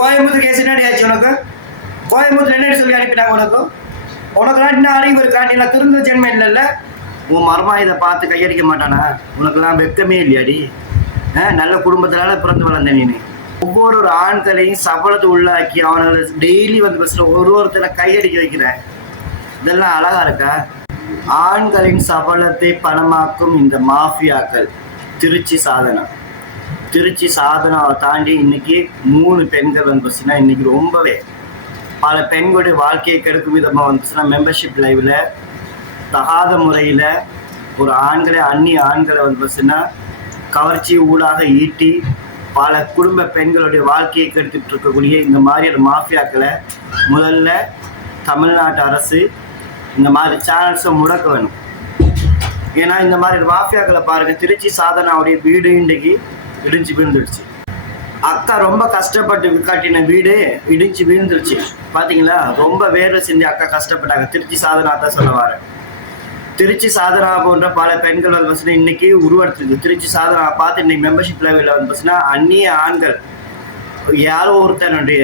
Coimbatore case என்னடி ஆச்சு உனக்கு? கோயம்புத்தூர் என்னடி சொல்லி அனுப்பிட்டாங்க உனக்கு? உனக்குலாம் இன்னும் அறிவு இருக்கா? நீ எல்லாம் திருந்த ஜென்மம் இல்லைல்ல? உன் மருமா இதை பார்த்து கையடிக்க மாட்டானா? உனக்குலாம் வெக்கமே இல்லையாடி? நல்ல குடும்பத்தினால பிறந்து வளர்ந்த நீ. ஒவ்வொரு ஆண்களையும் சபலத்தை உள்ளாக்கி அவனை டெய்லி வந்து பேசுகிற ஒருத்தரை கையடிக்க வைக்கிற. இதெல்லாம் அழகா இருக்கா? ஆண்களின் சபலத்தை பணமாக்கும் இந்த மாஃபியாக்கள். திருச்சி சாதனாவை தாண்டி இன்னைக்கு 3 பெண்கள் வந்து பார்த்தீங்கன்னா இன்னைக்கு ரொம்பவே பல பெண்களுடைய வாழ்க்கையை கெடுக்கும் விதமாக வந்துச்சுன்னா மெம்பர்ஷிப் லைவில் தகாத முறையில் ஒரு அந்நிய ஆண்களை வந்து பார்த்தீங்கன்னா கவர்ச்சி ஊடாக ஈட்டி பல குடும்ப பெண்களுடைய வாழ்க்கையை கெடுத்துட்டு இருக்கக்கூடிய இந்த மாதிரியான மாஃபியாக்களை முதல்ல தமிழ்நாட்டு அரசு இந்த மாதிரி சேனல்ஸை முடக்க வேணும். ஏன்னா இந்த மாதிரி மாஃபியாக்களை பாருங்க, திருச்சி சாதனாவுடைய வீடு இன்றைக்கு இடிஞ்சு விழுந்துடுச்சு. அக்கா ரொம்ப கஷ்டப்பட்டு கட்டின வீடு இடிஞ்சு விழுந்துருச்சு. பார்த்தீங்களா? ரொம்ப வேர்வை செஞ்சு அக்கா கஷ்டப்பட்டாங்க. திருச்சி சாதனா தான் சொல்ல வரேன். திருச்சி சாதனா போன்ற பல பெண்கள் வந்து பார்த்தீங்கன்னா இன்னைக்கு உருவெடுத்துருக்கு. திருச்சி சாதனா பார்த்து இன்னைக்கு மெம்பர்ஷிப் லெவலில் வந்து பார்த்தீங்கன்னா அந்நிய ஆண்கள் யாரோ ஒருத்தனுடைய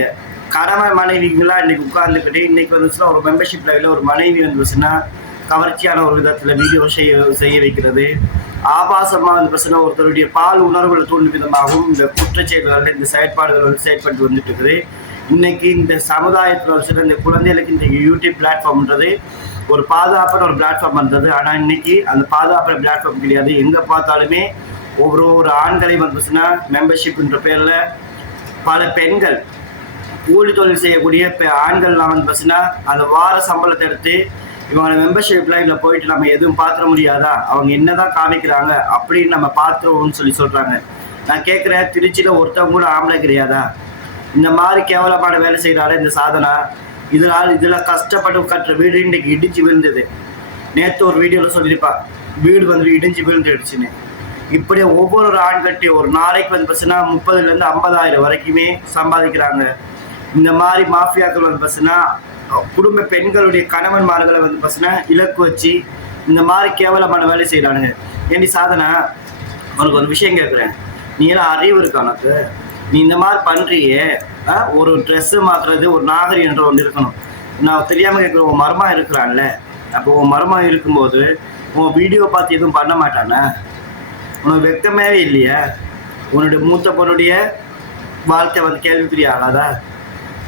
கணவன் மனைவிகளாக இன்னைக்கு உட்கார்ந்துக்கிட்டு இன்னைக்கு வந்துச்சுன்னா ஒரு மெம்பர்ஷிப் லெவலில் ஒரு மனைவி வந்து பார்த்தீங்கன்னா கவர்ச்சியான ஒரு விதத்தில் வீடியோ செய்ய வைக்கிறது, ஆபாசமாக வந்து பார்த்தீங்கன்னா ஒருத்தருடைய பால் உணர்வுகளை தூண்டும் விதமாகவும் இந்த குற்றச்செயல்களில் இந்த செயற்பாடுகள் வந்து செயல்பட்டு வந்துட்டு இருக்குது. இன்னைக்கு இந்த சமுதாயத்தில் வச்சுட்டு இந்த குழந்தைகளுக்கு இந்த யூடியூப் பிளாட்ஃபார்ம்ன்றது ஒரு பாதுகாப்பான ஒரு பிளாட்ஃபார்ம் இருந்தது. ஆனால் இன்னைக்கு அந்த பாதுகாப்பான பிளாட்ஃபார்ம் கிடையாது. எங்கே பார்த்தாலுமே ஒவ்வொரு ஆண்களையும் வந்து பார்த்தீங்கன்னா மெம்பர்ஷிப்ன்ற பேரில் பல பெண்கள் கூலி தொழில் செய்யக்கூடிய ஆண்கள்லாம் வந்து பார்த்தீங்கன்னா அந்த வார சம்பளத்தை எடுத்து இவங்களை மெம்பர்ஷிப் லைனில் போயிட்டு நம்ம எதுவும் பார்த்துட முடியாதா, அவங்க என்னதான் காமிக்கிறாங்க அப்படின்னு நம்ம பார்த்துருவோம்னு சொல்கிறாங்க. நான் கேட்குறேன், திருச்சியில் ஒருத்தவங்க கூட ஆம்பளை கிடையாதா? இந்த மாதிரி கேவலமான வேலை செய்கிறாரு இந்த சாதனா. இதில் கஷ்டப்பட்டு கட்டுற வீடு இன்றைக்கி இடிஞ்சு விழுந்தது. நேற்று ஒரு வீடியோவில் சொல்லியிருப்பா, வீடு வந்து இடிஞ்சு விழுந்துடுச்சுன்னு. இப்படியே ஒவ்வொரு ஆண்கட்டையும் ஒரு நாளைக்கு வந்து பார்த்தீங்கன்னா 30,000 50,000 வரைக்குமே சம்பாதிக்கிறாங்க. இந்த மாதிரி மாஃபியாக்கள் வந்து பார்த்தீங்கன்னா குடும்ப பெண்களுடைய கணவன்மார்களை வந்து பார்த்தீங்கன்னா இலக்கு வச்சு இந்த மாதிரி கேவலமான வேலை செய்கிறானுங்க. ஏண்டி சாதனா, உனக்கு ஒரு விஷயம் கேட்குறேன், நீ எல்லாம் அறிவு இருக்கா உனக்கு? நீ இந்த மாதிரி பண்ணுறியே, ஒரு ட்ரெஸ்ஸு மாற்றுறது ஒரு நாகரிகன்ற ஒன்று இருக்கணும். நான் தெரியாமல் கேட்குறேன், உன் மருமா இருக்கிறான்ல, அப்போ உன் மருமா இருக்கும்போது உன் வீடியோ பார்த்து எதுவும் பண்ண மாட்டானே? உனக்கு வெக்கமே இல்லையா? உன்னுடைய மூத்த பொண்ணுடைய வாழ்க்கை வந்து கேள்விக்குரிய ஆகாதா?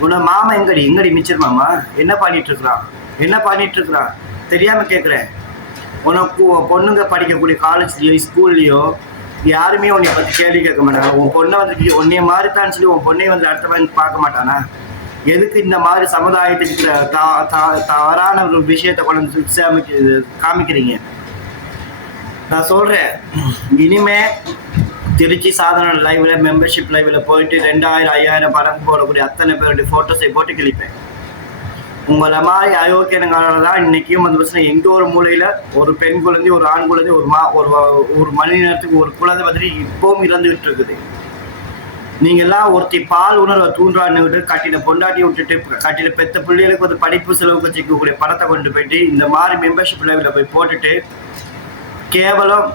உன்னை மாமா எங்கடி மிச்சர் மாமா என்ன பண்ணிட்டு இருக்கிறான் தெரியாமல் கேட்குறேன். உனக்கு பொண்ணுங்க படிக்கக்கூடிய காலேஜ்லேயோ ஸ்கூல்லையோ யாருமே உன்னை பற்றி கேள்வி கேட்க மாட்டாங்க. உன் பொண்ணை வந்து உன்னைய மாதிரித்தான்னு சொல்லி உன் பொண்ணை வந்து அடுத்த மாதிரி பார்க்க மாட்டானா? எதுக்கு இந்த மாதிரி சமுதாயத்துக்கு தவறான ஒரு விஷயத்தை கொண்டு காமிக்கிறீங்க? நான் சொல்கிறேன், இனிமே திருச்சி சாதன லைவில் மெம்பர்ஷிப் லைவில் போயிட்டு 2000 5000 படம் போடக்கூடிய அத்தனை பேருடைய ஃபோட்டோஸை போட்டு கிழிப்பேன். உங்களை மாதிரி அயோக்கியனுங்கால தான் இன்றைக்கும் வந்து பார்த்தீங்கன்னா எங்கே ஒரு மூலையில் ஒரு பெண் குழந்தை ஒரு ஆண் குழந்தை ஒரு மணி நேரத்துக்கு ஒரு குழந்தை மாதிரி இப்போவும் இறந்துகிட்டு இருக்குது. நீங்கள்லாம் ஒருத்தி பால் உணர்வை தூண்டான்னு கட்டின பொண்டாட்டி விட்டுட்டு கட்டின பெத்த பிள்ளைகளுக்கு வந்து படிப்பு செலவுக்கு வச்சுக்கக்கூடிய பணத்தை கொண்டு போயிட்டு இந்த மாதிரி மெம்பர்ஷிப் லைவில் போய் போட்டுட்டு கேவலம்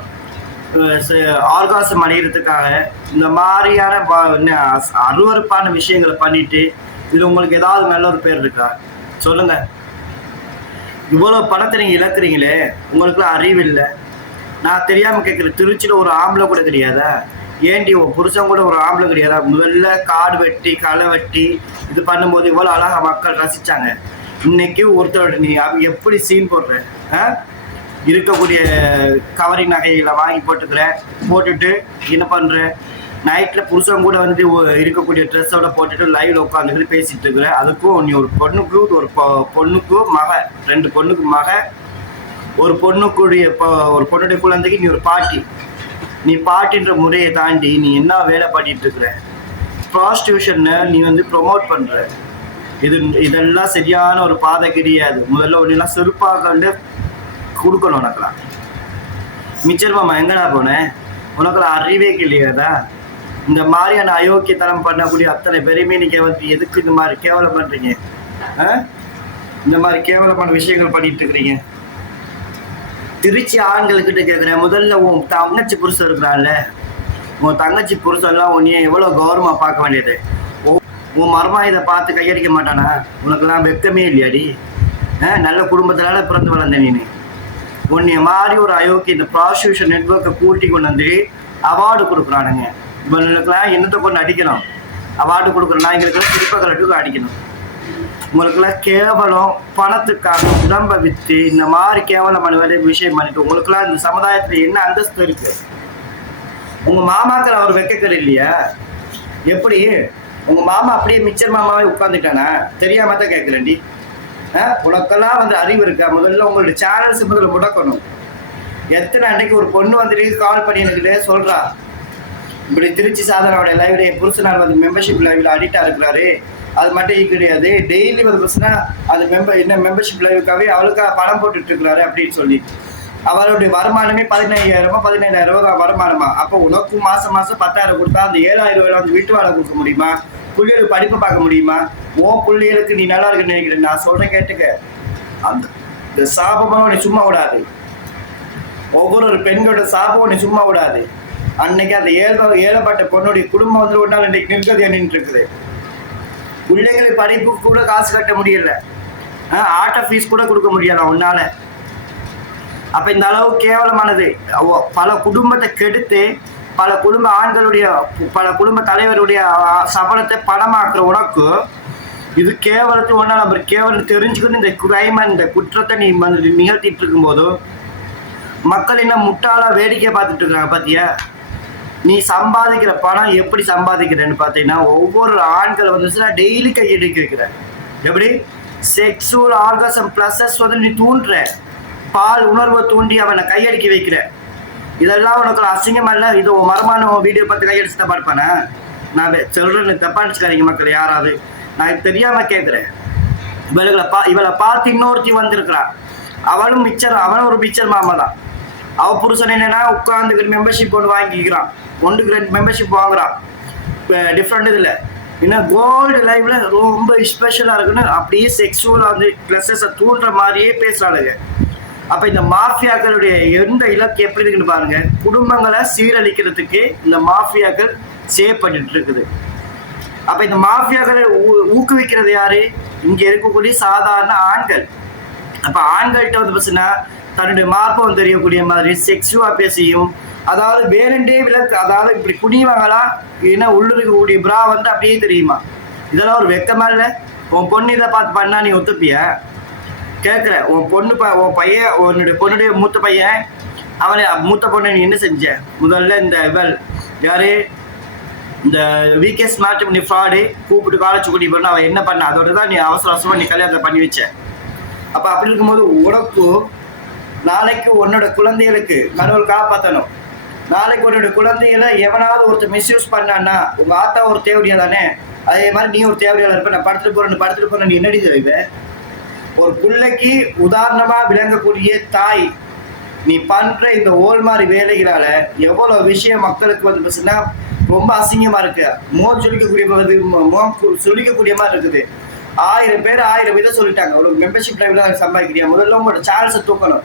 ஆர்காசம் அடைகிறதுக்காக இந்த மாதிரியான அருவறுப்பான விஷயங்களை பண்ணிட்டு இது உங்களுக்கு ஏதாவது நல்ல ஒரு பேர் இருக்கா சொல்லுங்க? இவ்வளோ பணத்தை நீங்கள் இழக்கிறீங்களே, உங்களுக்குலாம் அறிவு இல்லை. நான் தெரியாமல் கேட்குறேன், திருச்சியில் ஒரு ஆம்பளை கூட கிடையாதா? ஏன்டி உன் புருஷன் கூட ஒரு ஆம்பளை கிடையாதா? முதல்ல காடு வெட்டி களை வெட்டி இது பண்ணும்போது இவ்வளோ அழகாக மக்கள் ரசித்தாங்க. இன்னைக்கு ஒருத்தரோட நீ எப்படி சீன் போடுற? இருக்கக்கூடிய கவரிங் நகைகளை வாங்கி போட்டுட்டு என்ன பண்ணுற? நைட்டில் புருஷன் கூட வந்து இருக்கக்கூடிய ட்ரெஸ்ஸோட போட்டுட்டு லைவில் உட்காந்துக்கிட்டு பேசிகிட்டு இருக்கிற. அதுக்கும் நீ ஒரு பொண்ணுக்கு ஒரு பொண்ணுக்கும் மக, 2 பொண்ணுக்கு மக, ஒரு பொண்ணுடைய குழந்தைக்கு நீ ஒரு பாட்டி. நீ பாட்டின்ற முறையை தாண்டி நீ என்ன வேலை பண்ணிட்டு இருக்கிற? ப்ராஸ்டியூஷனை நீ வந்து ப்ரொமோட் பண்ணுற. இதெல்லாம் சரியான ஒரு பாதை கிடையாது. முதல்ல ஒன்றுலாம் செருப்பாக கண்டு கொடுக்கணும். உனக்குலாம் மிச்சர் மாமா எங்கடா போனேன்? உனக்குலாம் அறிவே இல்லையாதா? இந்த மாதிரியான அயோக்கியத்தனம் பண்ணக்கூடிய அத்தனை பேரையுமே நீங்கள் வந்து எதுக்கு இந்த மாதிரி கேவலம் பண்ணுறீங்க? இந்த மாதிரி கேவலமான விஷயங்கள் பண்ணிட்டு இருக்கிறீங்க. திருச்சி ஆண்கள்கிட்ட கேட்குறேன், முதல்ல உன் தங்கச்சி புருஷன் இருக்கிறான்ல, உன் தங்கச்சி புருஷன்லாம் உன்னையே எவ்வளோ கௌரவமாக பார்க்க வேண்டியது. உன் மருமா இதை பார்த்து கையடிக்க மாட்டானா? உனக்கெல்லாம் வெக்கமே இல்லையாடி? நல்ல குடும்பத்தினால பிறந்து வளர்ந்த நீ. உன்னைய மாதிரி ஒரு அயோக்கிய இந்த ப்ராஸ்டியூஷன் நெட்வொர்க்கை கூட்டி கொண்டு வந்து அவார்டு கொடுக்குறானுங்க. இவங்களுக்கெல்லாம் என்னத்தை கொண்டு அடிக்கணும்? அவார்டு கொடுக்குற நாய்களுக்கெல்லாம் சிற்பக்கலட்டுக்கு அடிக்கணும். உங்களுக்கெல்லாம் கேவலம் பணத்துக்காக உடம்பை விற்று இந்த மாதிரி கேவலமான வேலை விஷயம் பண்ணிட்டு உங்களுக்கெல்லாம் இந்த சமுதாயத்தில் என்ன அந்தஸ்து இருக்கு? உங்க மாமாக்கள் அவர் வைக்கக்கல் இல்லையா? எப்படி உங்க மாமா அப்படியே மிச்சர் மாமாவே உட்காந்துட்டானா? தெரியாம தான் கேட்குறேன்டி. உனக்கெல்லாம் வந்து அறிவு இருக்கா? முதல்ல உங்களோட சேனல்ஸ் முதல்ல முடக்கணும். எத்தனை அன்னைக்கு ஒரு பொண்ணு வந்துட்டு கால் பண்ணி எனக்கு சொல்றா, இப்படி திருச்சி சாதனோட லைவ்ல என் புருஷனார் வந்து மெம்பர்ஷிப் லைவ்ல அடிக்டா இருக்கிறாரு, அது மட்டும் கிடையாது, டெய்லி வந்து பிரச்சனை அது மெம்பர்ஷிப் லைவுக்காகவே அவளுக்காக பணம் போட்டுட்டு இருக்கிறாரு அப்படின்னு சொல்லி. அவருடைய வருமானமே 15,000 வருமானமா? அப்போ உனக்கும் மாசம் 10,000 கொடுத்தா அந்த 7,000 வந்து வீட்டு வாழை கொடுக்க முடியுமா? பிள்ளைகளுக்கு படிப்பு பார்க்க முடியுமா? உன் பிள்ளைகளுக்கு நீ நல்லா இருக்குன்னு நினைக்கிறேன். நான் சொல்றேன் கேட்டுக்க. அந்த சாபமும் உன்னை சும்மா விடாது. ஒவ்வொரு பெண்களோட சாபம் உன்னை சும்மா விடாது. அன்னைக்கு அந்த ஏழப்பட்ட பொண்ணுடைய குடும்பம் வந்து ஒரு நாள் இன்னைக்கு நிற்கது நின்று இருக்குது. பிள்ளைங்களுக்கு படிப்புக்கு கூட காசு கட்ட முடியல, ஆட்டோ ஃபீஸ் கூட கொடுக்க முடியல உன்னால. அப்ப இந்த அளவு கேவலமானது. பல குடும்பத்தை கெடுத்து பல குடும்ப ஆண்களுடைய பல குடும்ப தலைவருடைய சபலத்தை பணமாக்குற உனக்கு இது கேவலத்தை ஒன்றா நம்ம கேவலம் தெரிஞ்சுக்கணும். இந்த கிரைம் இந்த குற்றத்தை நீ நிகழ்த்திட்டு இருக்கும்போது மக்கள் என்ன முட்டாளா வேடிக்கை பார்த்துட்டு இருக்காங்க. பாத்தியா, நீ சம்பாதிக்கிற பணம் எப்படி சம்பாதிக்கிறேன்னு பார்த்தீங்கன்னா, ஒவ்வொரு ஆண்கள் வந்துச்சுன்னா டெய்லி கையெடுக்க வைக்கிற. எப்படி செக்ஸுவல் ஆர்கசம் ப்ளஸஸ் வந்து நீ தூண்டுற, பால் உணர்வை தூண்டி அவனை கையடிக்க வைக்கிற. இதெல்லாம் உனக்கு அசிங்கமா இல்லை? இது மரமான வீடியோ பார்த்து கையடிச்சு தான் பார்ப்பானே? நான் சொல்றேன், தப்பா நினச்சிக்காதீங்க மக்கள் யாராவது. நான் தெரியாம கேட்குறேன். இவளை பார்த்து இன்னொருத்தி வந்திருக்கிறான். அவனும் ஒரு மிச்சர் மாமா தான். அவ புருஷன் என்னன்னா உட்காந்து மெம்பர்ஷிப் ஒன்று வாங்கிக்கிறான், 1க்கு 2 மெம்பர்ஷிப் வாங்குறான். டிஃப்ரெண்ட் இதில் இன்னும் கோல்டு லைவ்ல ரொம்ப ஸ்பெஷலாக இருக்குன்னு அப்படியே செக்ஸுவலாக வந்து ப்ளஸஸை தூண்டுற மாதிரியே பேசுகிறாளுங்க. அப்போ இந்த மாஃபியாக்களுடைய எந்த இலக்கு எப்படி இருக்குன்னு பாருங்க. குடும்பங்களை சீரழிக்கிறதுக்கு இந்த மாஃபியாக்கள் சேவ் பண்ணிட்டு இருக்குது. அப்போ இந்த மாஃபியாக்களை ஊக்குவிக்கிறது யாரு? இங்கே இருக்கக்கூடிய சாதாரண ஆண்கள். அப்போ ஆண்கள்கிட்ட வந்து பார்த்தீங்கன்னா தன்னுடைய மார்பம் தெரியக்கூடிய மாதிரி செக்ஸுவா பேசியும், அதாவது வேறண்டே விளக்கு, அதாவது இப்படி குனிவாங்களா ஏன்னா உள்ளுக்கக்கூடிய பிரா வந்து அப்படியே தெரியுமா? இதெல்லாம் ஒரு வெக்கமா இல்லை? உன் பொண்ணு இதை பார்த்து பண்ணா நீ ஒத்துப்பியா? கேட்குற, உன் பையன் உன்னுடைய பொண்ணுடைய மூத்த பையன், அவனை மூத்த பொண்ணை நீ என்ன செஞ்ச? முதல்ல இந்த யாரு இந்த விகே ஸ்மார்ட் நீ ஃப்ராடு கூப்பிட்டு காலேஜ் கூட்டி போன அவன் என்ன பண்ண? அதோட தான் நீ அவசரமாக நீ கல்யாணத்தை பண்ணி வச்ச. அப்போ அப்படி இருக்கும்போது உனக்கு நாளைக்கு உன்னோட குழந்தைகளுக்கு கடவுள் காப்பாற்றணும். நாளைக்கு உன்னோட குழந்தைகளை எவனாவது ஒருத்தர் மிஸ்யூஸ் பண்ணான்னா உங்க ஆத்தா ஒரு தேவடியா தானே? அதே மாதிரி நீ ஒரு தேவடியால இருப்ப. நான் படுத்துட்டு போறேன் நீ என்னடி செய்வ? ஒரு பிள்ளைக்கு உதாரணமா விளங்கக்கூடிய தாய் நீ பண்ற இந்த ஓல்மாரி வேலைகளால எவ்வளவு விஷயம் மக்களுக்கு வந்து பேசுனா ரொம்ப அசிங்கமா இருக்கு. சொல்லிக்கக்கூடிய மாதிரி இருக்குது. 1000 பேர் 1000 விதம் சொல்லிட்டாங்க. ஒரு மெம்பர்ஷிப் லைவ்ல சம்பாதிக்கிறியா? முதல்ல உங்களோட சேனல்ஸை தூக்கணும்.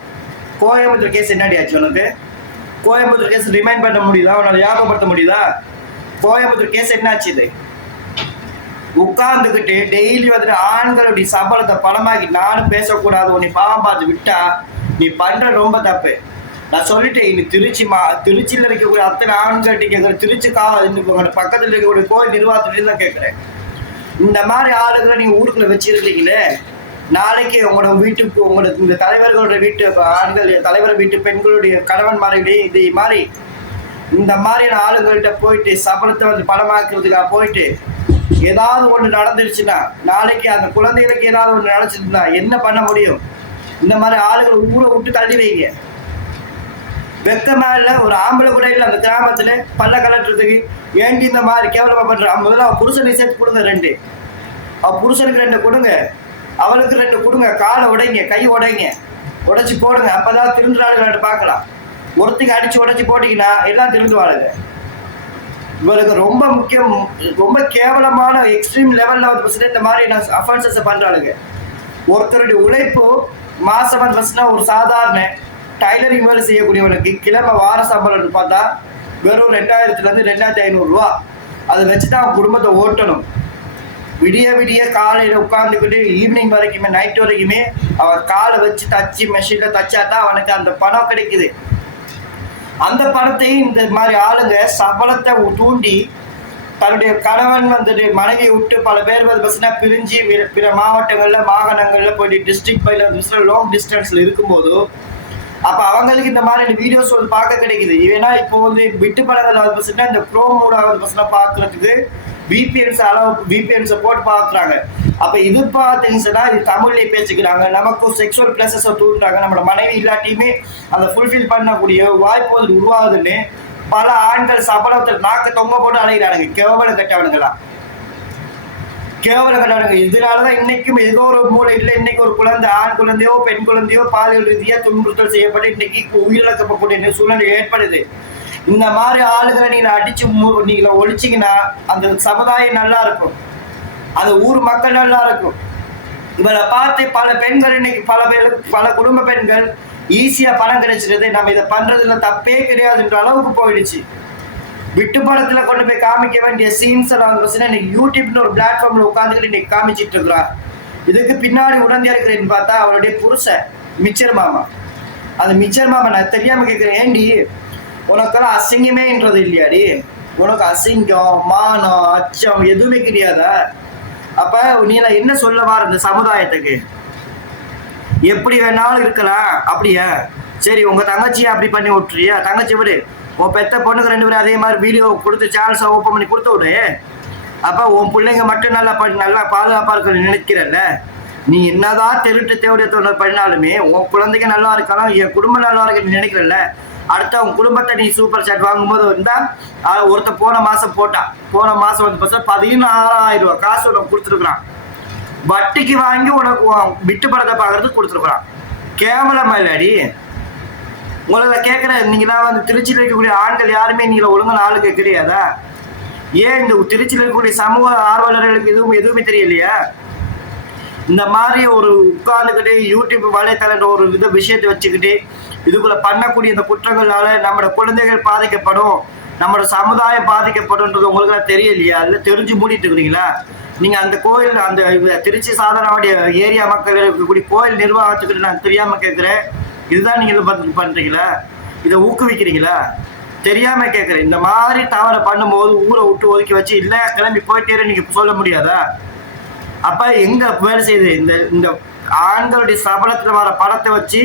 கோயம்புத்தூர் கேஸ் என்னடி ஆச்சு உனக்கு? கோயம்புத்தூர் கேஸ் ரிமைண்ட் பண்ண முடியுதா? உன்னால ஞாபகப்படுத்த முடியுதா? கோயம்புத்தூர் கேஸ் என்னாச்சு? இது உட்கார்ந்துக்கிட்டு டெய்லி வந்துட்டு ஆண்களுடைய சபலத்தை பணமாக்கி நானும் பேசக்கூடாது உன்னை பாவம் பார்த்து விட்டா நீ பண்ற ரொம்ப தப்பு. நான் சொல்லிட்டேன். இன்னும் திருச்சியில் இருக்கக்கூடிய அத்தனை ஆண்கள்ட்ட கேட்குற, திருச்சி பக்கத்தில் இருக்கக்கூடிய கோயில் நிர்வாகத்திலேருந்து தான் கேட்குறேன். இந்த மாதிரி ஆளுகளை நீங்க ஊருக்குள்ள வச்சிருக்கீங்களே, நாளைக்கு உங்களோட வீட்டுக்கு உங்களோட இந்த தலைவர்களோட வீட்டு ஆண்கள், தலைவர் வீட்டு பெண்களுடைய கணவன்மாரிடையே இதே மாதிரி இந்த மாதிரியான ஆளுங்கள்கிட்ட போயிட்டு சபலத்தை வந்து பணமாக்குறதுக்காக போயிட்டு ஏதாவது ஒன்று நடந்துருச்சுன்னா, நாளைக்கு அந்த குழந்தைகளுக்கு ஏதாவது ஒன்று நடந்துச்சுன்னா என்ன பண்ண முடியும்? இந்த மாதிரி ஆளுகளை ஊரை விட்டு தள்ளி வைங்க. வெக்கமா இல்லை? ஒரு ஆம்பளை கூட இல்லை அந்த கிராமத்துல பல்ல கலட்டுறதுக்கு. ஏண்டி இந்த மாதிரி கேவலமா பண்ற? முதல்ல அவன் புருஷனை சேர்த்து கொடுங்க 2. அவன் புருஷனுக்கு 2 கொடுங்க, அவளுக்கு 2 கொடுங்க. காலை உடைங்க, கை உடைங்க, உடைச்சி போடுங்க. அப்பதான் திருந்துறாளுங்க பார்க்கலாம். ஒருத்துக்கு அடிச்சு உடைச்சி போட்டீங்கன்னா எல்லாம் திருந்துவாளுங்க. இவளுக்கு ரொம்ப முக்கியம், ரொம்ப கேவலமான எக்ஸ்ட்ரீம் லெவல்ல வந்து இந்த மாதிரி அஃபென்சஸ் பண்றாளுங்க. ஒருத்தருடைய உழைப்பு மாசம் வந்து ஒரு சாதாரண டைலரிங் வேலை செய்யக்கூடியவனுக்கு கிழமை வார சம்பளம்னு பார்த்தா வெறும் 2000 to 2500 ரூபா. அதை வச்சுதான் அவன் குடும்பத்தை ஓட்டணும். விடிய விடிய காலையில் உட்காந்துக்கிட்டு ஈவினிங் வரைக்குமே நைட் வரைக்குமே அவன் காலை வச்சு தச்சு மெஷினில் தச்சாதான் அவனுக்கு அந்த பணம் கிடைக்குது. அந்த பணத்தையும் இந்த மாதிரி ஆளுங்க சபலத்தை தூண்டி தன்னுடைய கணவன் வந்துட்டு மனைவியை விட்டு பல பேர் வந்து பஸ்னா பிரிஞ்சு பிற மாவட்டங்கள்ல மாகாணங்கள்ல போயிட்டு டிஸ்ட்ரிக்ட் பைல லாங் டிஸ்டன்ஸ்ல இருக்கும்போது அப்ப அவங்களுக்கு இந்த மாதிரி வீடியோஸ் வந்து பார்க்க கிடைக்குது. ஏன்னா இப்போ வந்து விட்டு படங்கள் வந்து பஸ்னா இந்த ப்ரோமோட வந்து பஸ்னா பார்க்கறதுக்கு விபிஎன்ஸை போட்டு பார்க்குறாங்க. அப்ப இது பார்த்தீங்கன்னா இது தமிழ்லேயே பேசிக்கிறாங்க, நமக்கும் செக்ஷுவல் பிளஸஸை தூண்டுறாங்க, நம்மளோட மனைவி இல்லாட்டியுமே அதை ஃபுல்ஃபில் பண்ணக்கூடிய வாய்ப்பு வந்து உருவாகுதுன்னு பல ஆண்கள் சபலத்தில் நாக்கு தொங்க போட்டு அலைகிறானுங்க. கேவலம் கட்டவனுங்களா, கேவலம் கட்டவனுங்க. இதனாலதான் இன்னைக்கும் ஏதோ ஒரு மூலையில் இன்னைக்கு ஒரு குழந்தை, ஆண் குழந்தையோ பெண் குழந்தையோ பாலியல் ரீதியா துன்புறுத்தல் செய்யப்பட்டு இன்னைக்கு உயிரிழக்கப்படக்கூடிய சூழ்நிலை ஏற்படுது. இந்த மாதிரி ஆளுகளை நீங்க அடிச்சு நீங்க ஒழிச்சிங்கன்னா அந்த சமுதாயம் நல்லா இருக்கும், அந்த ஊர் மக்கள் நல்லா இருக்கும். இவளை பார்த்து பல பெண்கள் இன்னைக்கு பல குடும்ப பெண்கள் ஈஸியா பணம் கிடைச்சிருது, நம்ம இதை பண்றதுல தப்பே கிடையாதுன்ற அளவுக்கு போயிடுச்சு. விட்டு படத்துல கொண்டு போய் காமிக்க வேண்டிய சீன்ஸ் இன்னைக்கு யூடியூப்னு ஒரு பிளாட்ஃபார்ம்ல உட்காந்துக்கிட்டு இன்னைக்கு காமிச்சிட்டு இருக்கிறா. இதுக்கு பின்னாடி உடனே இருக்கிறேன்னு பார்த்தா அவருடைய புருஷன் மிச்சர் மாமா. அந்த மிச்சர் மாமா நான் தெரியாம கேட்கிறேன், ஏண்டி உனக்கெல்லாம் அசிங்கமேன்றது இல்லையாடி? உனக்கு அசிங்கம் மானம் அச்சம் எதுவுமே கிடையாதா? அப்ப நீ என்ன சொல்ல வர இந்த சமுதாயத்துக்கு? எப்படி வேணாலும் இருக்கலாம் அப்படியா? சரி, உங்க தங்கச்சியை அப்படி பண்ணி விட்டுறியா? தங்கச்சி விடு, உன் பெத்த பொண்ணுக்கு 2 பேரும் அதே மாதிரி வீடியோ கொடுத்து சேனல்ஸை ஓப்பன் பண்ணி கொடுத்து விடு. அப்ப உன் பிள்ளைங்க மட்டும் நல்லா பாதுகாப்பா இருக்க நினைக்கிறல்ல. நீ என்னதான் தேவையான பண்ணாலுமே உன் குழந்தைங்க நல்லா இருக்கலாம், என் குடும்பம் நல்லா இருக்குன்னு நினைக்கிறல்ல. அடுத்த உன் குடும்பத்தை நீ சூப்பர் சாட் வாங்கும்போது வந்தா ஒருத்தர் போன மாசம் வந்து 16,000 ரூபாய் காசு உனக்கு கொடுத்துருக்குறான். வட்டிக்கு வாங்கி உனக்கு விட்டு படத்தை பார்க்கறதுக்கு கொடுத்துருக்குறான். கேவலமா இல்லாடி? உங்களை கேட்குற, நீங்களாம் வந்து திருச்சியில் இருக்கக்கூடிய ஆண்கள் யாருமே நீங்கள ஒழுங்கான ஆளுக்கு கிடையாதா? ஏன் இந்த திருச்சியில் இருக்கக்கூடிய சமூக ஆர்வலர்களுக்கு எதுவுமே தெரியலையா? இந்த மாதிரி ஒரு உட்கார்ந்துக்கிட்டு யூடியூப் வலைத்தள ஒரு விஷயத்தை வச்சுக்கிட்டு இதுக்குள்ள பண்ணக்கூடிய இந்த குற்றங்களால நம்மளோட குழந்தைகள் பாதிக்கப்படும், நம்மளோட சமுதாயம் பாதிக்கப்படும்ன்றது உங்களுக்கு தெரியலையா? இல்லை தெரிஞ்சு மூடிட்டு இருக்கிறீங்களா? நீங்க அந்த கோயில், அந்த திருச்சி சாதனாவுடைய ஏரியா மக்கள் இருக்கக்கூடிய கோயில் நிர்வாகத்துக்கு நான் தெரியாம கேட்கிறேன், இதுதான் நீங்க பண்றீங்களா? இதை ஊக்குவிக்கிறீங்களா? தெரியாம கேட்கிறேன். இந்த மாதிரி தவறை பண்ணும்போது ஊரை விட்டு ஒதுக்கி வச்சு இல்ல கிளம்பி போயிட்டே நீங்க சொல்ல முடியாதா? அப்ப எங்க வேலை செய்யுது? இந்த ஆண்களுடைய சபலத்துல வர படத்தை வச்சு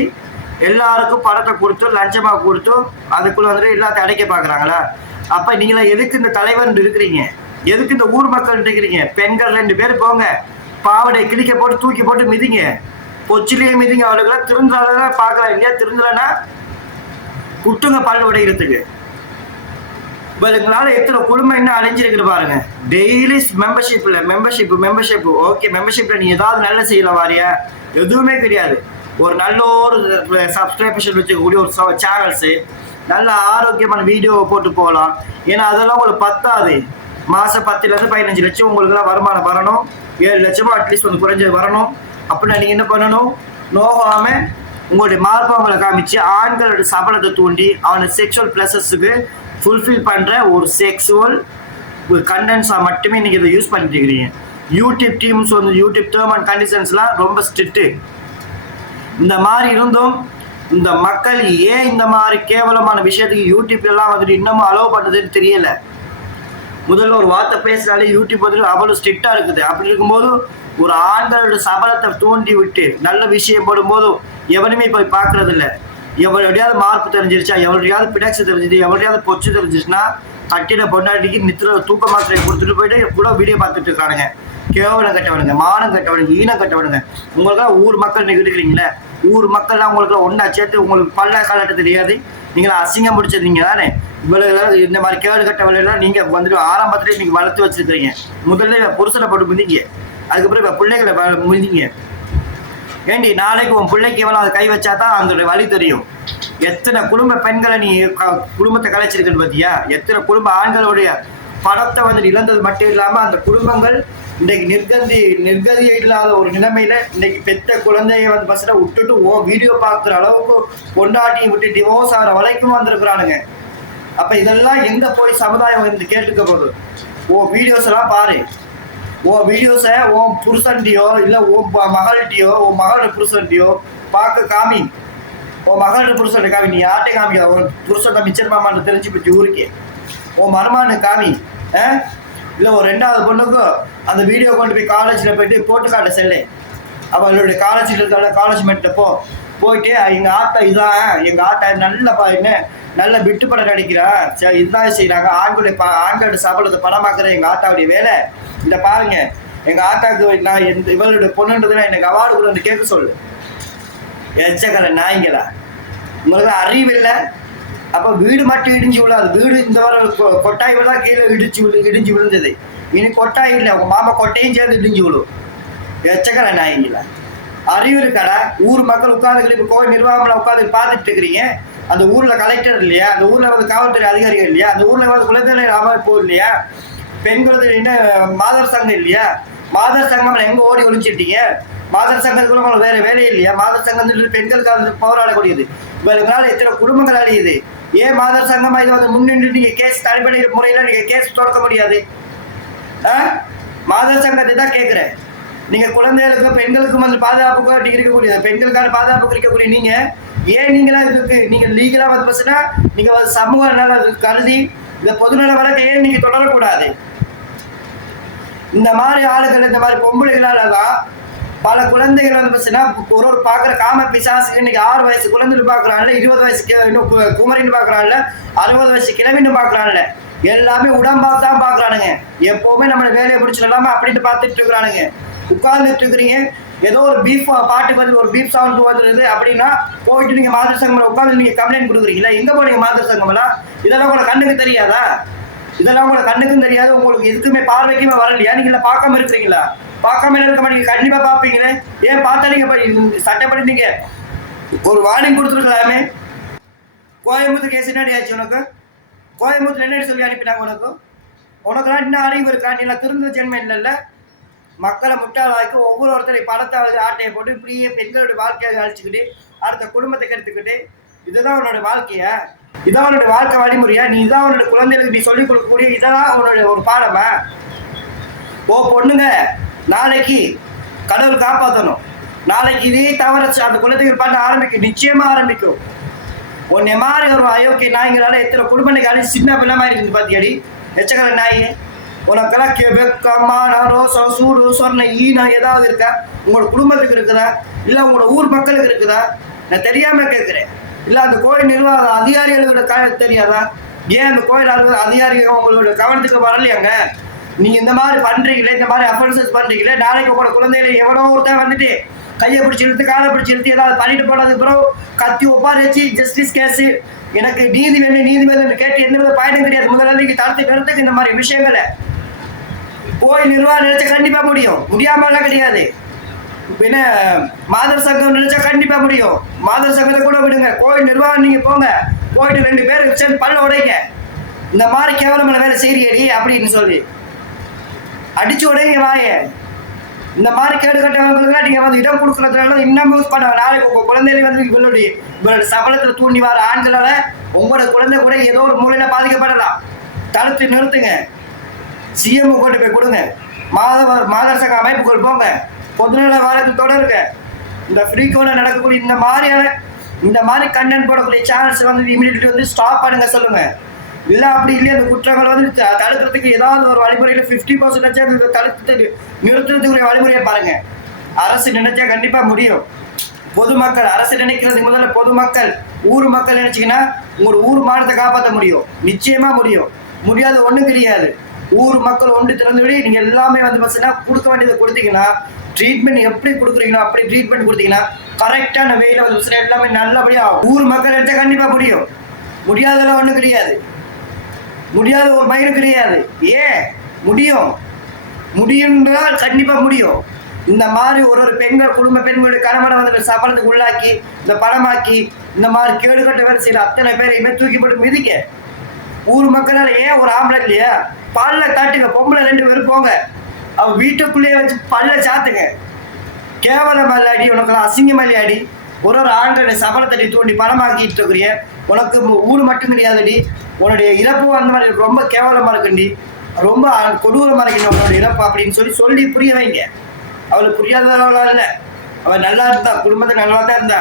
எல்லாருக்கும் படத்தை கொடுத்து லஞ்சமா கொடுத்து அதுக்குள்ள வந்துட்டு எல்லாத்தையும் அடைக்க பாக்குறாங்களா? அப்ப நீங்களா எதுக்கு இந்த தலைவர் இருக்கிறீங்க? எதுக்கு இந்த ஊர் மக்கள் இருக்கிறீங்க? பெண்கள் 2 பேர் போங்க, பாவடை கிழிக்க போட்டு தூக்கி போட்டு மிதிங்க, பொச்சிலேயே மிதிங்க. அவளுக்கெல்லாம் திருந்தாதான் பாக்கலாம் இல்லையா? திருந்தலன்னா குட்டுங்க பல்லு உடைகிறதுக்கு. இவளுங்களால எத்தனை குடும்பம் என்ன அழிஞ்சிருக்கு பாருங்க. டெய்லி மெம்பர்ஷிப் ஓகே, மெம்பர்ஷிப்ல நீ ஏதாவது நல்ல செய்யல வாரியா? எதுவுமே கிடையாது. ஒரு நல்ல ஒரு சப்ஸ்கிரிப்ஷன் வச்சுக்கக்கூடிய ஒரு சேனல்ஸ் நல்ல ஆரோக்கியமான வீடியோவை போட்டு போகலாம். ஏன்னா அதெல்லாம் உங்களுக்கு பத்தாது. மாசம் 10,000 15 லட்சம் உங்களுக்குலாம் வருமானம் வரணும், 7 லட்சமா அட்லீஸ்ட் வந்து குறைஞ்சது வரணும். அப்படின்னா நீங்க என்ன பண்ணணும்? நோகாம உங்களுடைய மார்பவங்களை காமிச்சு ஆண்களோட சபலத்தை தூண்டி அவனை செக்ஷுவல் பிளஸஸுக்கு ஃபுல்ஃபில் பண்ற ஒரு செக்ஸுவல் கண்டென்ட்ஸா மட்டுமே நீங்க இதை யூஸ் பண்ணிட்டு இருக்கிறீங்க. யூடியூப் டீம்ஸ் வந்து யூடியூப் டேர்ம் அண்ட் கண்டிஷன்ஸ்லாம் ரொம்ப ஸ்ட்ரிக்ட்டு. இந்த மாதிரி இருந்தும் இந்த மக்கள் ஏன் இந்த மாதிரி கேவலமான விஷயத்துக்கு யூடியூப்ல எல்லாம் வந்துட்டு இன்னமும் அலோவ் பண்ணுறதுன்னு தெரியல. முதல்ல ஒரு வார்த்தை பேசினாலே யூடியூப் வந்து அவ்வளவு ஸ்ட்ரிக்டா இருக்குது. அப்படி இருக்கும்போது ஒரு ஆண்களோட சபலத்தை தூண்டி விட்டு நல்ல விஷயம் போடும்போதும் எவனுமே போய் பார்க்கறது இல்லை. எவருடையாவது மார்ப்பு தெரிஞ்சிருச்சா, எவருடையாவது பிடாக்ஸ் தெரிஞ்சிச்சு, எவருடையாவது பொச்சு தெரிஞ்சிச்சுன்னா கட்டிட பொண்டாட்டிக்கு நித்திர தூக்க மாத்திரை கொடுத்துட்டு போயிட்டு எவ்வளவு வீடியோ பார்த்துட்டு இருக்கானுங்க. கேவலம் கட்டவனுங்க, மானம் கட்டவனுங்க, ஈனம் கட்டவனுங்க. உங்களுக்கெல்லாம் ஊர் மக்கள் நீங்க இருக்கிறீங்களே, ஊர் மக்கள்லாம் உங்களுக்கு ஒன்னா சேர்த்து உங்களுக்கு பல்ல காலட்ட தெரியாது. நீங்களா அசிங்கம் முடிச்சது நீங்க தானே. இவ்வளவு இந்த மாதிரி கேடு கட்டவெல்லாம் நீங்க வந்துட்டு ஆரம்பத்திலே நீங்க வளர்த்து வச்சிருக்கீங்க. முதல்ல புருஷனை போட்டு மிதிங்க, அதுக்கப்புறம் பிள்ளைகளை மிதிங்க. ஏண்டி நாளைக்கு உன் பிள்ளைக்கு எவ்வளோ அதை கை வச்சாதான் அதோட வழி தெரியும். எத்தனை குடும்ப பெண்களை நீ குடும்பத்தை கலைச்சிருக்குன்னு பார்த்தியா? எத்தனை குடும்ப ஆண்களுடைய பணத்தை வந்து இழந்தது மட்டும் இல்லாம அந்த குடும்பங்கள் இன்னைக்கு நிர்கதியே இல்லாத ஒரு நிலைமையில இன்னைக்கு பெத்த குழந்தைய வந்து பஸ்ல விட்டுட்டு வீடியோ பார்க்குற அளவுக்கு கொண்டாட்டியை விட்டு டிவோர்ஸ் ஆகிற வரைக்கும் வந்திருக்கிறானுங்க. அப்ப இதெல்லாம் எங்க போய் சமுதாயம் வந்து கேட்டுக்க போகுது? வீடியோஸ் எல்லாம் பாரு. உன் வீடியோஸை உன் புருஷன்டியோ இல்லை உன் மகள்கிட்டயோ உன் மகளோட புருஷன்டியோ பார்க்க காமி. உன் மகளோட புருஷன் காமி. நீ யார்கிட்டையும் காமிக்க. உன் புருஷன் மிச்சர் மாமான்னு தெரிஞ்சு போச்சு ஊருக்கு. உன் மருமானு காமி. இல்லை ஒரு 2வது பொண்ணுக்கும் அந்த வீடியோ கொண்டு போய் காலேஜில் போயிட்டு போட்டு காட்ட செல்லு. அவளுடைய காலேஜில் இருக்க காலேஜ் மேட்டில் போயிட்டு எங்கள் ஆட்டை இதான் எங்கள் ஆட்டை நல்ல விட்டு படம் நடிக்கிறான். சரி இதுதான் செய்கிறாங்க. ஆண்களுடைய சபலத்தை படமாக்குற எங்கள் ஆட்டாவுடைய வேலை. இந்த பாருங்க எங்கள் ஆட்டாவுக்கு நான் இவளுடைய பொண்ணுன்றதுனா எனக்கு அவார்டு கூட வந்து கேட்க சொல்லு. எச்சக்கலை நாய்ங்களா, உங்களுக்கு அறிவு இல்லை. அப்போ வீடு மட்டும் இடிஞ்சு விடாது. வீடு இந்த வாரம் கொட்டாய் தான் கீழே இடிஞ்சு விழுந்தது. இனி கொட்டாய் இல்லை, உங்கள் மாமா கொட்டையும் சேர்ந்து இடிஞ்சு விடும். எச்சக்கலை நாய்ங்களா, அறிவு இருக்காடா. ஊர் மக்கள் உட்காந்துக்கிட்டு இப்போ கோயில் நிர்வாகம்லாம் உட்காந்து பார்த்துட்டு இருக்கிறீங்க. அந்த ஊரில் கலெக்டர் இல்லையா, அந்த ஊரில் வந்து காவல்துறை அதிகாரிகள் இல்லையா, அந்த ஊரில் வந்து குழந்தை அமைப்பு இல்லையா, பெண்களுக்கு என்ன மாதர் சங்கம் இல்லையா, மாதர் சங்கம் எங்கே ஓடி ஒழிச்சிட்டீங்க? மாதர் சங்கத்துக்குள்ள உங்களுக்கு வேறு வேலையே இல்லையா? மாதர் சங்கம் பெண்களுக்கு போராடக்கூடியது. இவர்களால் எத்தனை குடும்பங்கள் அழியுது. ஏன் மாதர் சங்கமாக இதை வந்து முன்னின்று நீங்கள் கேஸ் தனிப்படை முறையில் நீங்கள் கேஸ் தொடக்க முடியாது? மாதர் சங்கத்தை தான் கேட்குறேன். நீங்கள் குழந்தைகளுக்கு பெண்களுக்கும் வந்து பாதுகாப்புக்கு இருக்கக்கூடியது, பெண்களுக்கான பாதுகாப்புக்கு இருக்கக்கூடிய நீங்கள் ஏன் நீங்களாம் இதுக்கு நீங்கள் லீகலாக வந்து பஸ்னா நீங்கள் வந்து சமூக நல கருதி இந்த பொதுநல வழக்கை ஏன் நீங்கள் தொடரக்கூடாது? இந்த மாதிரி ஆளுகள் இந்த மாதிரி பொம்பளைகளால தான் பல குழந்தைகள் வந்து பஸ்னா ஒரு பார்க்குற காம பிசாசு. இன்னைக்கு 6 வயசு குழந்தைன்னு பார்க்குறாங்கல்ல, 20 வயசு குமரின்னு பார்க்குறாங்கல்ல, 60 வயசு கிழவின்னு பார்க்குறாங்கல்ல, எல்லாமே உடம்பா தான் பார்க்குறானுங்க. எப்போவுமே நம்மளை வேலையை பிடிச்சிடலாமா அப்படின்னு பார்த்துட்டு இருக்கிறானுங்க. உட்கார்ந்துட்டு இருக்கிறீங்க, ஏதோ ஒரு பீஃப் பாட்டுக்கு வந்து ஒரு பீஃப் சவுண்ட் வந்துடுது அப்படின்னா போயிட்டு நீங்கள் மாதர் சங்கம்ல உட்காந்து நீங்கள் கம்ப்ளைண்ட் கொடுக்குறீங்களா? எங்கே போனீங்க மாதர் சங்கம்லாம்? இதெல்லாம் உங்களுக்கு கண்ணுக்கு தெரியாதா? இதெல்லாம் உங்களுக்கு கண்ணுக்கும் தெரியாது, உங்களுக்கு எதுக்குமே பார்வைக்குமே வரலையா? நீங்கள பார்க்காம இருக்கிறீங்களா? பார்க்காம இருக்க மாட்டீங்க, கண்டிப்பாக பார்ப்பீங்களே. ஏன் பார்த்தா நீங்கள் சட்டப்படி நீங்கள் ஒரு வார்னிங் கொடுத்துருக்கலாமே. கோயம்புத்தூர் கேஸ் என்னடி ஆச்சு உனக்கு? கோயம்புத்தூர் என்னடி சொல்லி அனுப்பினாங்க உனக்கு? உனக்குலாம் இன்னும் அறிவு இருக்கா? நீ எல்லாம் திருந்த ஜென்மம் இல்லைல்ல. மக்களை முட்டாளாக்கி ஒவ்வொருத்தரை பணத்தை ஆட்டையை போட்டு இப்படியே பெண்களுடைய வாழ்க்கையை அழிச்சுக்கிட்டு அடுத்த குடும்பத்தை கெடுத்துக்கிட்டு இதுதான் உன்னோட வாழ்க்கையா? இதான் உன்னோட வாழ்க்கை வழிமுறையா? நீ இதான் உன்னோட குழந்தைகளுக்கு நீ சொல்லிக் கொடுக்கக்கூடிய இதெல்லாம் உன்னோட ஒரு பாடமா? ஓ பொண்ணுங்க, நாளைக்கு கடவுள் காப்பாற்றணும். நாளைக்கு இதே தவற அந்த குழந்தைகள் பண்ண ஆரம்பிக்கும், நிச்சயமா ஆரம்பிக்கும். உன்னை மாதிரி ஒரு அயோக்கிய நாய்ங்களால எத்தனை குடும்பத்தை அழிச்சு சின்ன பிள்ளை மாதிரி இருக்குது பார்த்தியாடி எச்சக்கலை நாய். உனக்கெல்லாம் வெக்கமான ரோசம் சூடு சொன்ன ஈனம் ஏதாவது இருக்கா? உங்களோட குடும்பத்துக்கு இருக்குதா? இல்லை உங்களோட ஊர் மக்களுக்கு இருக்குதா? நான் தெரியாமல் கேட்குறேன். இல்லை அந்த கோயில் நிர்வாக அதிகாரிகளோட தெரியாதா? ஏன் அந்த கோயில் அதிகாரிகள் உங்களோட கவனத்துக்கு வரலையாங்க? நீங்கள் இந்த மாதிரி பண்ணுறீங்களே, இந்த மாதிரி அஃபென்சஸ் பண்ணுறீங்களே, நாளைக்கு உங்களோட குழந்தைகளை எவ்வளோ ஒருத்தன் வந்துட்டு கையை பிடிச்சி இழுத்து காலை பிடிச்சி இழுத்து ஏதாவது பண்ணிட்டு போனது ப்ரோ கத்தி ஒப்பாரி வச்சு ஜஸ்டிஸ் கேஸு எனக்கு நீதி வேணும் நீதி வேணும்னு கேட்டு எந்த வித பயனும் கிடையாது. முதல்ல நீங்கள் தடுத்து நிறுத்துக்கு இந்த மாதிரி விஷயங்களை கோயில் நிர்வாகம் நினைச்சா கண்டிப்பா முடியும், முடியாமலாம் கிடையாது. பின்ன மாதர் சங்கம் நினைச்சா கண்டிப்பா முடியும். மாதர் சங்கத்தை கூட விடுங்க, கோயில் நிர்வாகம் நீங்க போங்க, போயிட்டு 2 பேருக்கு சேர்ந்து பல்ல உடைங்க. இந்த மாதிரி கேவலமான வேலை செய்யடி அப்படின்னு சொல்லி அடிச்சு உடைங்க வாய. இந்த மாதிரி கேடு கட்டவங்களுக்குலாம் நீங்க வந்து இடம் கொடுக்கறதுனால இன்னும் யூஸ் பண்ணுவாங்க. நாளைக்கு உங்க குழந்தைகளை வந்து இவளுடைய சபலத்தில் தூண்டி வர ஆண்களால உங்களோட குழந்தை கூட ஏதோ ஒரு மூலையில பாதிக்கப்படலாம். தடுத்து நிறுத்துங்க. சிஎம் கொண்டு போய் கொடுங்க, மாதர் சங்க அமைப்புகள் போங்க, பொதுநல வாரத்தை தொடருங்க. இந்த ஃப்ரீகோவில் நடக்கக்கூடிய இந்த மாதிரி கண்டென்ட் போடக்கூடிய சேனல்ஸ் வந்து இமீடியட்லி வந்து ஸ்டாப் பண்ணுங்க சொல்லுங்க. இல்லை அப்படி இல்லையா அந்த குற்றங்களை வந்து தடுக்கிறதுக்கு ஏதாவது ஒரு வழிமுறையில் 50% தடுத்து நிறுத்துறதுக்குரிய வழிமுறையை பாருங்க. அரசு நினைச்சா கண்டிப்பா முடியும். பொதுமக்கள் அரசு நினைக்கிறதுக்கு முதல்ல பொதுமக்கள் ஊர் மக்கள் நினைச்சிங்கன்னா உங்களோட ஊர் மானத்தை காப்பாற்ற முடியும், நிச்சயமா முடியும். முடியாது ஒன்றும் கிடையாது. ஊர் மக்கள் ஒன்று திறந்துவிடி நீங்கள் எல்லாமே வந்து பஸ்னா கொடுக்க வேண்டியதை கொடுத்தீங்கன்னா ட்ரீட்மெண்ட் எப்படி கொடுக்குறீங்களோ அப்படி ட்ரீட்மெண்ட் கொடுத்தீங்கன்னா கரெக்டான வெயில வந்து பஸ்னா எல்லாமே நல்லபடியாக ஊர் மக்கள் எடுத்தால் கண்டிப்பாக முடியும். முடியாதெல்லாம் ஒன்றும் கிடையாது, முடியாத ஒரு மயிலும் கிடையாது. ஏன் முடியும்? முடியுன்றால் கண்டிப்பாக முடியும். இந்த மாதிரி ஒரு குடும்ப பெண்களுடைய கணவனை வந்து சபலத்துக்கு உள்ளாக்கி இந்த படமாக்கி இந்த மாதிரி கேடுகட்ட வேலை செய்யற அத்தனை பேரையுமே தூக்கி போட்டு மிதிக்க ஊர் மக்களால் ஏன் ஒரு ஆம்பளை இல்லையா? பல்ல காட்டுங்க, பொம்பளை 2 பேரும் போங்க, அவன் வீட்டுக்குள்ளேயே வச்சு பல்ல சாத்துங்க. கேவலம் அடி, உனக்கு அசிங்கம் அடி. ஒரு ஆண்களை சபலத்தடி தூண்டி பணமாக்கிட்டு இருக்கிறிய, உனக்கு ஊர் மட்டும் கிடையாதுடி, உன்னுடைய இறப்பு அந்த மாதிரி ரொம்ப கேவலமா இருக்குண்டி. ரொம்ப கொடூரமாக இருக்கு அவளோட இறப்பு அப்படின்னு சொல்லி புரிய வைங்க. அவளுக்கு புரியாதவளாம் இல்லை, அவள் நல்லா இருந்தா, குடும்பத்தை நல்லா தான் இருந்தா.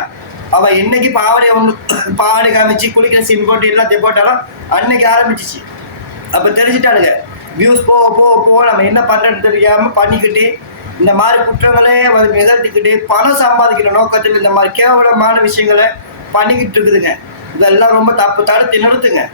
அவள் என்னைக்கு பாவாடை காமிச்சு குளிக்கிற சீன் போட்டு எல்லாத்தையும் போட்டாலும் அன்னைக்கு ஆரம்பிச்சிச்சு. அப்போ தெரிஞ்சுட்டாளுங்க வியூஸ் போக நம்ம என்ன பண்ணுறதுன்னு தெரியாமல் பண்ணிக்கிட்டு இந்த மாதிரி குற்றங்களே நிகழ்த்திக்கிட்டு பணம் சம்பாதிக்கிற நோக்கத்தில் இந்த மாதிரி கேவலமான விஷயங்களை பண்ணிக்கிட்டு இருக்குதுங்க. இதெல்லாம் ரொம்ப தப்பு, தடுத்து நிறுத்துங்க.